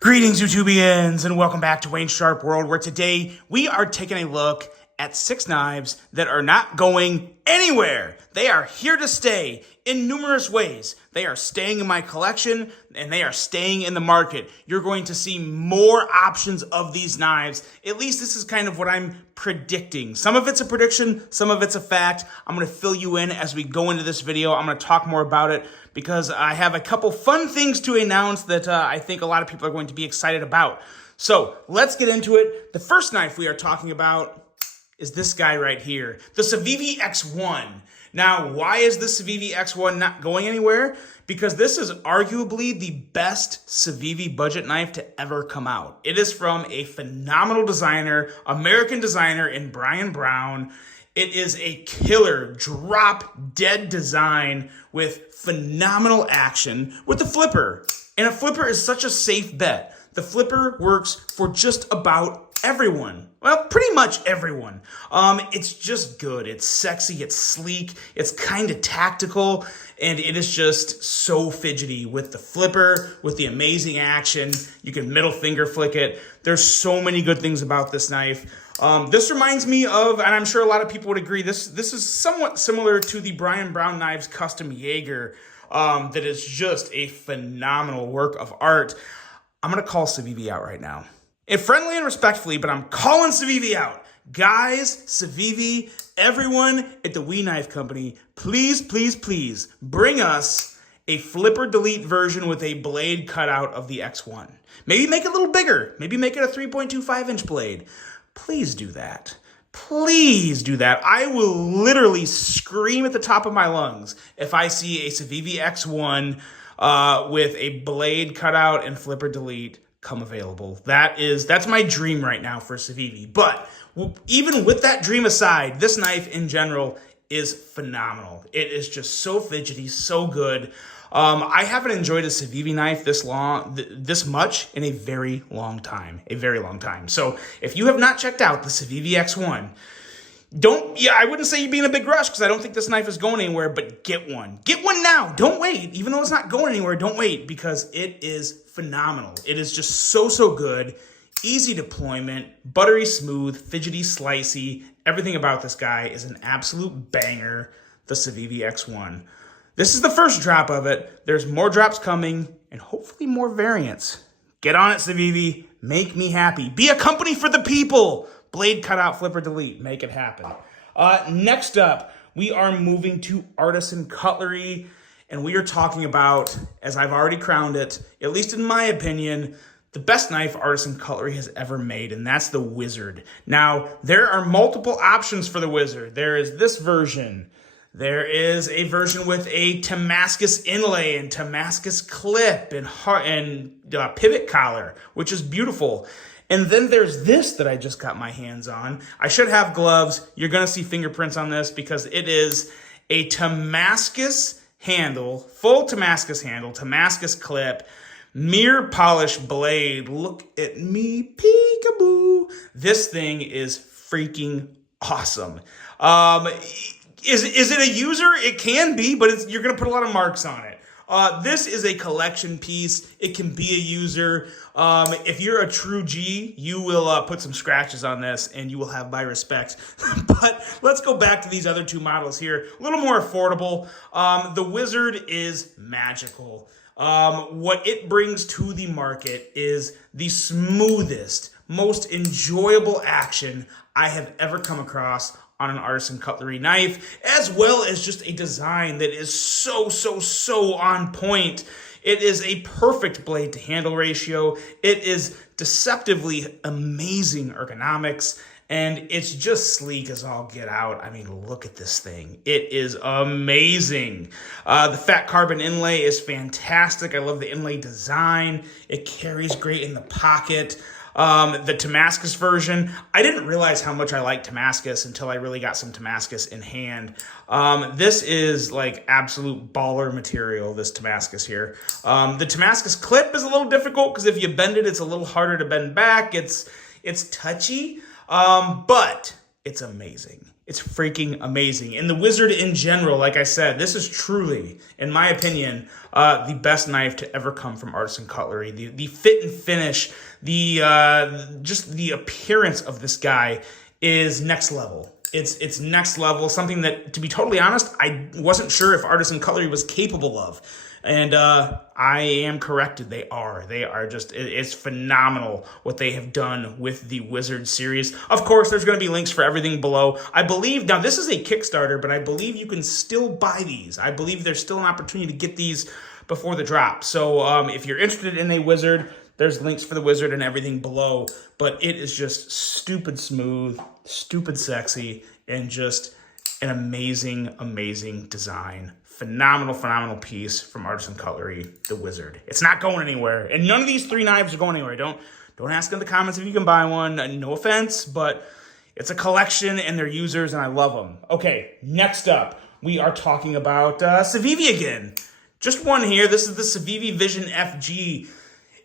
Greetings, YouTubians, and welcome back to Wayne's Sharp World, where today we are taking a look at 6 knives that are not going anywhere. They are here to stay in numerous ways. They are staying in my collection, and they are staying in the market. You're going to see more options of these knives. At least this is kind of what I'm predicting. Some of it's a prediction, some of it's a fact. I'm going to fill you in as we go into this video. I'm going to talk more about it because I have a couple fun things to announce that I think a lot of people are going to be excited about. So let's get into it. The first knife we are talking about is this guy right here, the Civivi ExOne. Now, why is the Civivi ExOne not going anywhere? Because this is arguably the best Civivi budget knife to ever come out. It is from a phenomenal designer, American designer in Brian Brown. It is a killer drop-dead design with phenomenal action with the flipper. And a flipper is such a safe bet. The flipper works for just about everyone. Well, pretty much everyone. It's just good. It's sexy. It's sleek. It's kind of tactical. And it is just so fidgety with the flipper, with the amazing action. You can middle finger flick it. There's so many good things about this knife. This reminds me of, and I'm sure a lot of people would agree, this is somewhat similar to the Brian Brown Knives Custom Jaeger. That is just a phenomenal work of art. I'm going to call Civivi out right now. And friendly and respectfully, but I'm calling Civivi out. Guys, Civivi, everyone at the We Knife Company, please, please, please bring us a flipper delete version with a blade cutout of the ExOne. Maybe make it a little bigger. Maybe make it a 3.25-inch blade. Please do that. Please do that. I will literally scream at the top of my lungs if I see a Civivi ExOne with a blade cutout and flipper delete come available. That's my dream right now for Civivi. But even with that dream aside, this knife in general is phenomenal. It is just so fidgety, so good. I haven't enjoyed a Civivi knife this much in a very long time. So if you have not checked out the Civivi ExOne, I wouldn't say you'd be in a big rush because I don't think this knife is going anywhere, but get one. Get one now. Don't wait. Even though it's not going anywhere, don't wait because it is phenomenal. It is just so good. Easy deployment, buttery smooth, fidgety, slicey. Everything about this guy is an absolute banger, the Civivi ExOne. This is the first drop of it. There's more drops coming and hopefully more variants. Get on it, Civivi. Make me happy. Be a company for the people. Blade cutout, flipper delete. Make it happen. Next up, we are moving to Artisan Cutlery. And we are talking about, as I've already crowned it, at least in my opinion, the best knife Artisan Cutlery has ever made, and that's the Wizard. Now, there are multiple options for the Wizard. There is this version. There is a version with a Damascus inlay and Damascus clip and pivot collar, which is beautiful. And then there's this that I just got my hands on. I should have gloves. You're going to see fingerprints on this because it is a Damascus handle, full Damascus handle, Damascus clip, mirror polish blade. Look at me, peekaboo. This thing is freaking awesome. Is it a user? It can be, but you're going to put a lot of marks on it. This is a collection piece. It can be a user. If you're a true G, you will put some scratches on this and you will have my respect. But let's go back to these other two models here. A little more affordable. The Wizard is magical. What it brings to the market is the smoothest, most enjoyable action I have ever come across on an Artisan Cutlery knife, as well as just a design that is so on point. It is a perfect blade to handle ratio. It is deceptively amazing ergonomics, and it's just sleek as all get out. I mean, look at this thing. It is amazing. The fat carbon inlay is fantastic. I love the inlay design. It carries great in the pocket. The Damascus version, I didn't realize how much I liked Damascus until I really got some Damascus in hand. This is like absolute baller material, this Damascus here. The Damascus clip is a little difficult because if you bend it, it's a little harder to bend back. It's touchy, but it's amazing. It's freaking amazing. And the Wizard in general, like I said, this is truly, in my opinion, the best knife to ever come from Artisan Cutlery. The fit and finish, just the appearance of this guy is next level. It's next level, something that, to be totally honest, I wasn't sure if Artisan Cutlery was capable of. And I am corrected. They are just, it's phenomenal what they have done with the Wizard series. Of course, there's going to be links for everything below. I believe, now this is a Kickstarter, but I believe you can still buy these. I believe there's still an opportunity to get these before the drop. So if you're interested in a Wizard, there's links for the Wizard and everything below. But it is just stupid smooth, stupid sexy, and just an amazing, amazing design. Phenomenal piece from Artisan Cutlery, the Wizard. It's not going anywhere, and none of these 3 knives are going anywhere. Don't ask in the comments if you can buy one. No offense, but it's a collection, and they're users, and I love them. Okay, next up, we are talking about Civivi again. Just one here. This is the Civivi Vision FG.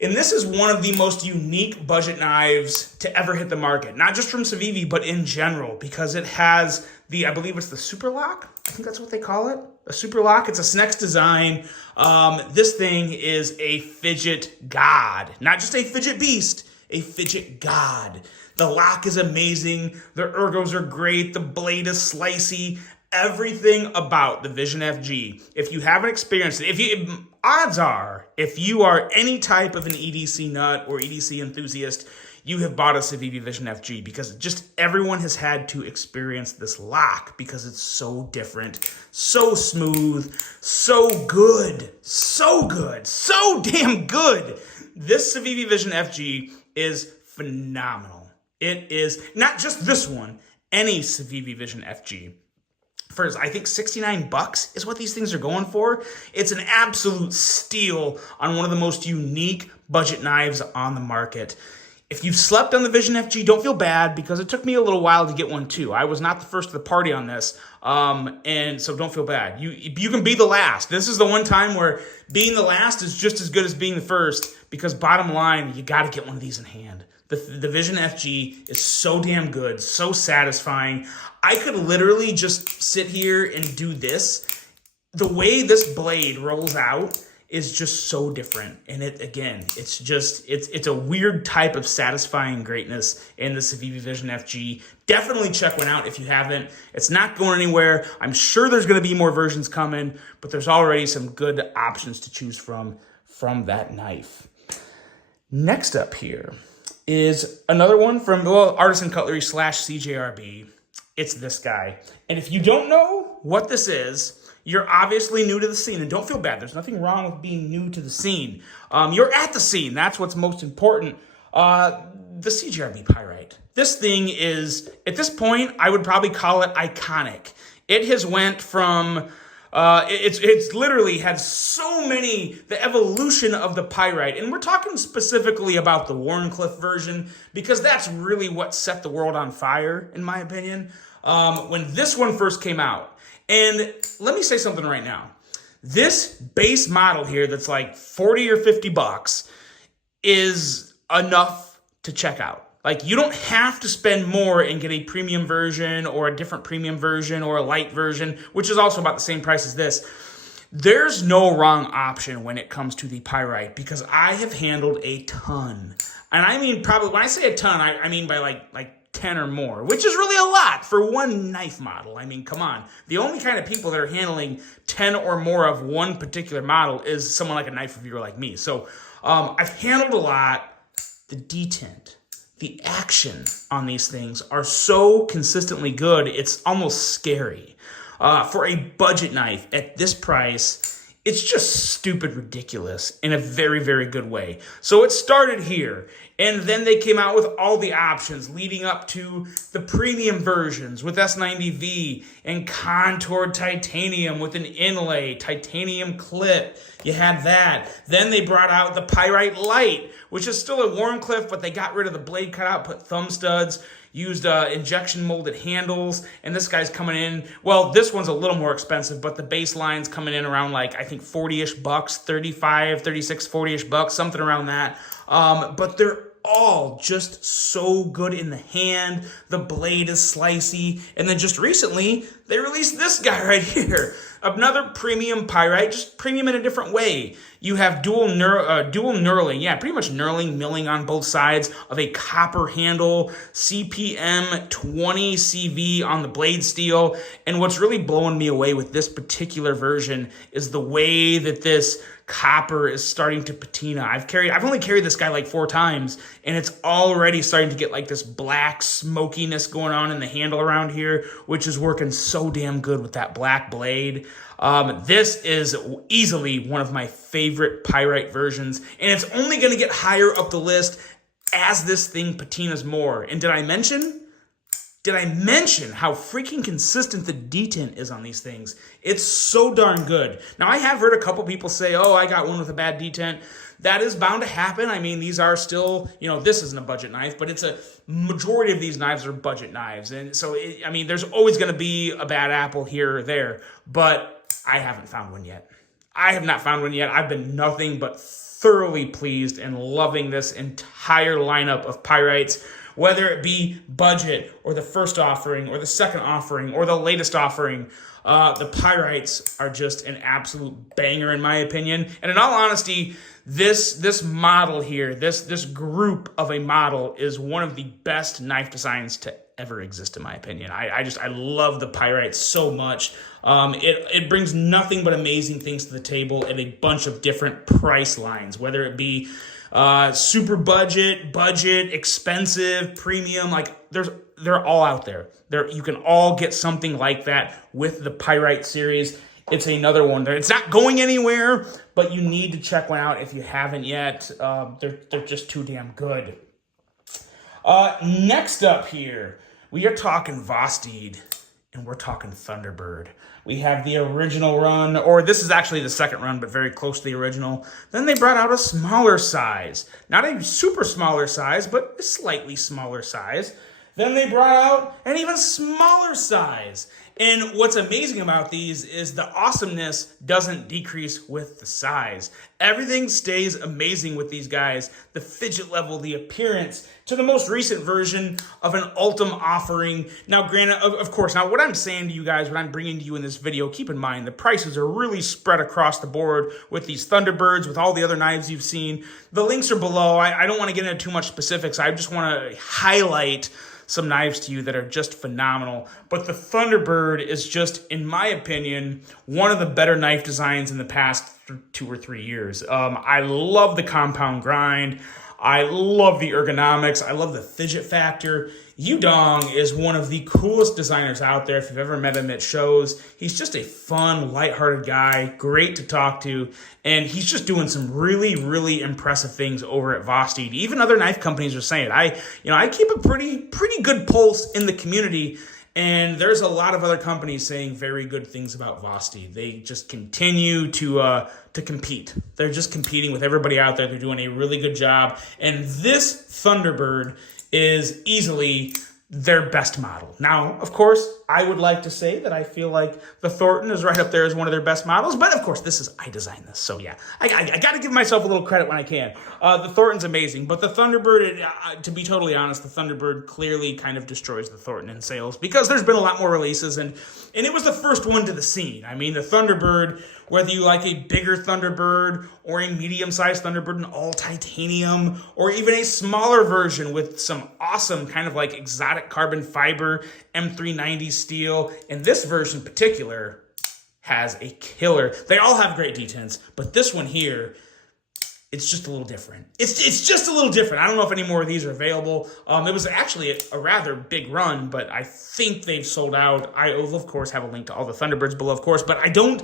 And this is one of the most unique budget knives to ever hit the market. Not just from Civivi, but in general, because it has I believe it's the Super Lock. I think that's what they call it. A Super Lock. It's a Snex design. This thing is a fidget god. Not just a fidget beast, a fidget god. The lock is amazing. The ergos are great. The blade is slicey. Everything about the Vision FG. If you haven't experienced it, odds are, if you are any type of an EDC nut or EDC enthusiast, you have bought a Civivi Vision FG, because just everyone has had to experience this lock because it's so different, so smooth, so good, so damn good. This Civivi Vision FG is phenomenal. It is not just this one, any Civivi Vision FG. For, I think, $69 is what these things are going for. It's an absolute steal on one of the most unique budget knives on the market. If you've slept on the Vision FG, don't feel bad, because it took me a little while to get one too. I was not the first to the party on this, and so don't feel bad. You can be the last. This is the one time where being the last is just as good as being the first, because bottom line, you got to get one of these in hand. The Vision FG is so damn good, so satisfying. I could literally just sit here and do this. The way this blade rolls out is just so different. And it's a weird type of satisfying greatness in the Civivi Vision FG. Definitely check one out if you haven't. It's not going anywhere. I'm sure there's going to be more versions coming, but there's already some good options to choose from that knife. Next up here is another one from, Artisan Cutlery / CJRB. It's this guy. And if you don't know what this is, you're obviously new to the scene. And don't feel bad. There's nothing wrong with being new to the scene. You're at the scene. That's what's most important. The CGRB Pyrite. This thing is, at this point, I would probably call it iconic. It has went from... It's literally had so many, the evolution of the Pyrite, and we're talking specifically about the Wharncliffe version, because that's really what set the world on fire, in my opinion, when this one first came out. And let me say something right now. This base model here that's like 40 or 50 bucks is enough to check out. Like, you don't have to spend more and get a premium version or a different premium version or a light version, which is also about the same price as this. There's no wrong option when it comes to the Pyrite, because I have handled a ton. And I mean, probably, when I say a ton, I mean by like 10 or more, which is really a lot for one knife model. I mean, come on. The only kind of people that are handling 10 or more of one particular model is someone like a knife reviewer like me. So I've handled a lot. The detent, the action on these things are so consistently good, it's almost scary. For a budget knife at this price, it's just stupid ridiculous in a very, very good way. So it started here, and then they came out with all the options leading up to the premium versions with S90V and contoured titanium with an inlay, titanium clip. You had that. Then they brought out the Pyrite Light, which is still a Wharncliffe, but they got rid of the blade cutout, put thumb studs, used injection molded handles, and this guy's coming in, well, this one's a little more expensive, but the baseline's coming in around like, I think 40-ish bucks, 35, 36, 40-ish bucks, something around that. But they're all just so good in the hand. The blade is slicey. And then just recently, they released this guy right here. Another premium pyrite, just premium in a different way. You have dual knurling, yeah, pretty much knurling, milling on both sides of a copper handle, CPM 20 CV on the blade steel. And what's really blowing me away with this particular version is the way that this copper is starting to patina. I've only carried this guy like 4 times, and it's already starting to get like this black smokiness going on in the handle around here, which is working so damn good with that black blade. This is easily one of my favorite pyrite versions, and it's only going to get higher up the list as this thing patinas more. And did I mention how freaking consistent the detent is on these things? It's so darn good. Now, I have heard a couple people say, oh, I got one with a bad detent. That is bound to happen. I mean, these are still, this isn't a budget knife, but it's a majority of these knives are budget knives. And so, there's always going to be a bad apple here or there, but I haven't found one yet. I have not found one yet. I've been nothing but thoroughly pleased and loving this entire lineup of pyrites, whether it be budget or the first offering or the second offering or the latest offering. The pyrites are just an absolute banger in my opinion. And in all honesty, this model here, this group of a model is one of the best knife designs to ever exist in my opinion. I love the pyrites so much. It brings nothing but amazing things to the table at a bunch of different price lines, whether it be super budget, expensive, premium, like they're all out there. You can all get something like that with the Pyrite series. It's another one. It's not going anywhere, but you need to check one out if you haven't yet. They're just too damn good. Next up here, we are talking Vosteed, and we're talking Thunderbird. We have the original run, or this is actually the second run, but very close to the original. Then they brought out a smaller size. Not a super smaller size, but a slightly smaller size. Then they brought out an even smaller size. And what's amazing about these is the awesomeness doesn't decrease with the size. Everything stays amazing with these guys. The fidget level, the appearance, to the most recent version of an Ultim offering. Now, granted, of course, now what I'm saying to you guys, what I'm bringing to you in this video, keep in mind, the prices are really spread across the board with these Thunderbirds, with all the other knives you've seen. The links are below. I don't want to get into too much specifics. I just want to highlight some knives to you that are just phenomenal. But the Thunderbird is just, in my opinion, one of the better knife designs in the past 2 or 3 years. I love the compound grind. I love the ergonomics. I love the fidget factor. Yudong is one of the coolest designers out there. If you've ever met him at shows, he's just a fun, lighthearted guy, great to talk to, and he's just doing some really, really impressive things over at Vosteed. Even other knife companies are saying it. I keep a pretty good pulse in the community, and there's a lot of other companies saying very good things about Vosteed. They just continue to compete. They're just competing with everybody out there. They're doing a really good job, and this Thunderbird is easily their best model. Now, of course, I would like to say that I feel like the Thornton is right up there as one of their best models, but of course, I designed this, so yeah. I got to give myself a little credit when I can. The Thornton's amazing, but the Thunderbird, to be totally honest, the Thunderbird clearly kind of destroys the Thornton in sales because there's been a lot more releases, and it was the first one to the scene. I mean, the Thunderbird, whether you like a bigger Thunderbird or a medium-sized Thunderbird in all titanium, or even a smaller version with some awesome kind of like exotic carbon fiber M390 steel, and this version in particular has a killer. They all have great detents, but this one here, it's just a little different. It's just a little different. I don't know if any more of these are available. It was actually a rather big run, but I think they've sold out. I will, of course, have a link to all the Thunderbirds below, of course, but I don't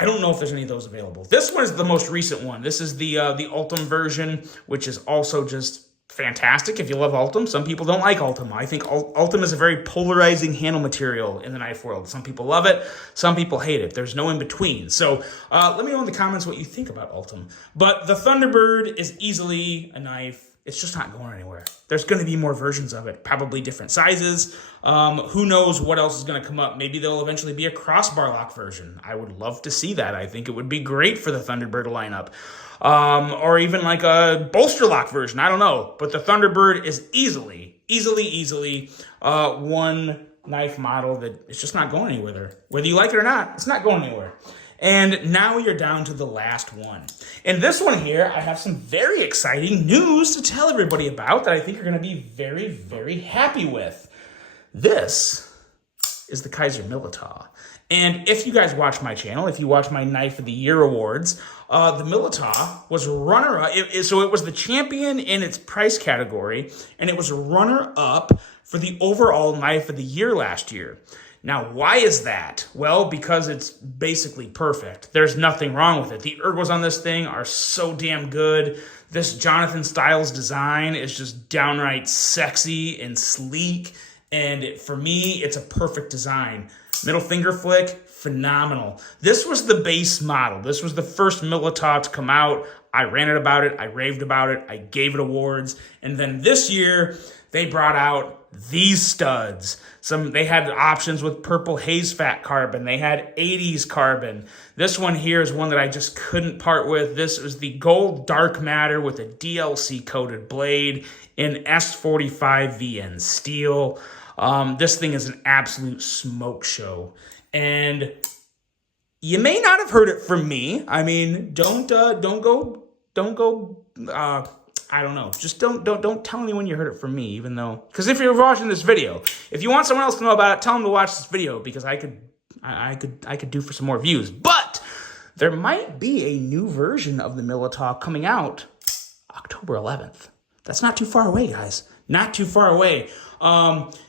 know if there's any of those available. This one is the most recent one. This is the Ultim version, which is also just fantastic if you love Ultim. Some people don't like Ultim. I think Ultim is a very polarizing handle material in the knife world. Some people love it, some people hate it. There's no in between. So let me know in the comments what you think about Ultim. But the Thunderbird is easily a knife. It's just not going anywhere. There's going to be more versions of it, probably different sizes. Who knows what else is going to come up? Maybe there'll eventually be a crossbar lock version. I would love to see that. I think it would be great for the Thunderbird lineup. or even like a bolster lock version. I don't know. But the Thunderbird is easily one knife model that it's just not going anywhere. Whether you like it or not, it's not going anywhere. And now you're down to the last one. And this one here, I have some very exciting news to tell everybody about that I think you're going to be very, very happy with. This is the Kizer Militaw. And if you guys watch my channel, if you watch my Knife of the Year awards, the Militaw was runner-up. So it was the champion in its price category, and it was runner-up for the overall Knife of the Year last year. Now, why is that? Well, because it's basically perfect. There's nothing wrong with it. The ergos on this thing are so damn good. This Jonathan Styles design is just downright sexy and sleek. And for me, it's a perfect design. Middle finger flick, phenomenal. This was the base model. This was the first Militaw to come out. I ranted about it. I raved about it. I gave it awards. And then this year, they brought out these studs. They had options with purple haze fat carbon. They had 80s carbon. This one here is one that I just couldn't part with. This was the gold dark matter with a DLC coated blade in S45 VN steel. This thing is an absolute smoke show. And you may not have heard it from me. I mean, don't go, I don't know. Just don't tell anyone you heard it from me, even though, because if you're watching this video, if you want someone else to know about it, tell them to watch this video, because I could do for some more views. But there might be a new version of the Militaw coming out October 11th. That's not too far away, guys. Not too far away.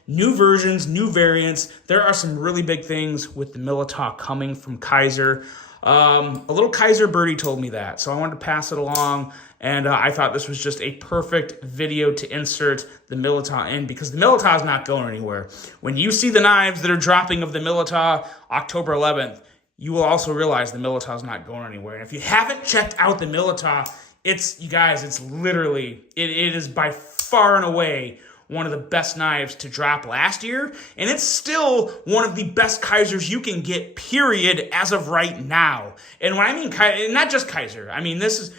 New versions, new variants. There are some really big things with the Militaw coming from Kizer. A little Kizer birdie told me that, so I wanted to pass it along. And I thought this was just a perfect video to insert the Militaw in, because the Militaw is not going anywhere. When you see the knives that are dropping of the Militaw October 11th, you will also realize the Militaw is not going anywhere. And if you haven't checked out the Militaw, you guys, it's literally, it is by far and away one of the best knives to drop last year, and it's still one of the best Kizers you can get, period, as of right now. And when I mean not just Kizer, I mean this is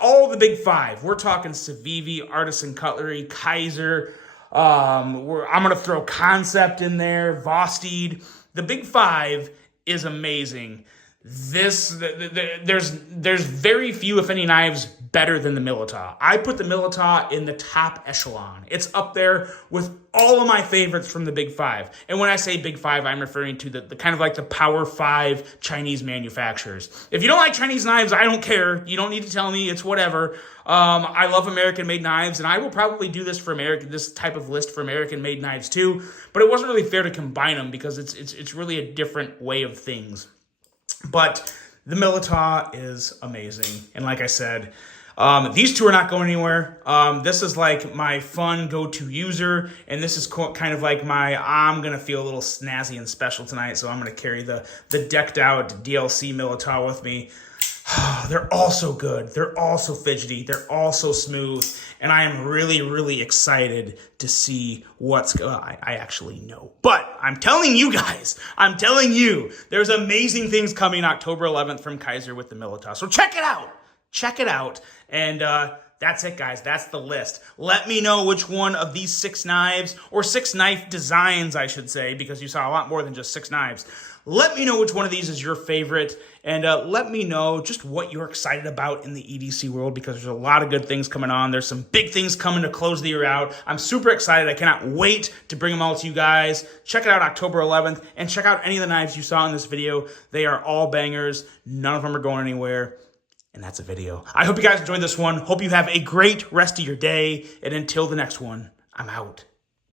all the big five. We're talking Civivi, Artisan Cutlery, Kizer. I'm gonna throw Concept in there, Vosteed. The big five is amazing. There's very few, if any, knives better than the Militaw. I put the Militaw in the top echelon. It's up there with all of my favorites from the big five. And when I say big five, I'm referring to the kind of like the power five Chinese manufacturers. If you don't like Chinese knives, I don't care. You don't need to tell me. It's whatever. I love American-made knives, and I will probably do this type of list for American-made knives too. But it wasn't really fair to combine them, because it's really a different way of things. But the Militaw is amazing. And like I said, these two are not going anywhere. This is like my fun go-to user, and this is kind of like I'm going to feel a little snazzy and special tonight, so I'm going to carry the decked out DLC Militaw with me. They're all so good. They're all so fidgety. They're all so smooth. And I am really, really excited to see I actually know. But I'm telling you guys, there's amazing things coming October 11th from Kizer with the Militaw. So check it out. Check it out. And that's it, guys. That's the list. Let me know which one of these 6 knives, or 6 knife designs, I should say, because you saw a lot more than just 6 knives. Let me know which one of these is your favorite, and let me know just what you're excited about in the EDC world, because there's a lot of good things coming on. There's some big things coming to close the year out. I'm super excited. I cannot wait to bring them all to you guys. Check it out October 11th, and check out any of the knives you saw in this video. They are all bangers. None of them are going anywhere. And that's a video. I hope you guys enjoyed this one. Hope you have a great rest of your day. And until the next one, I'm out.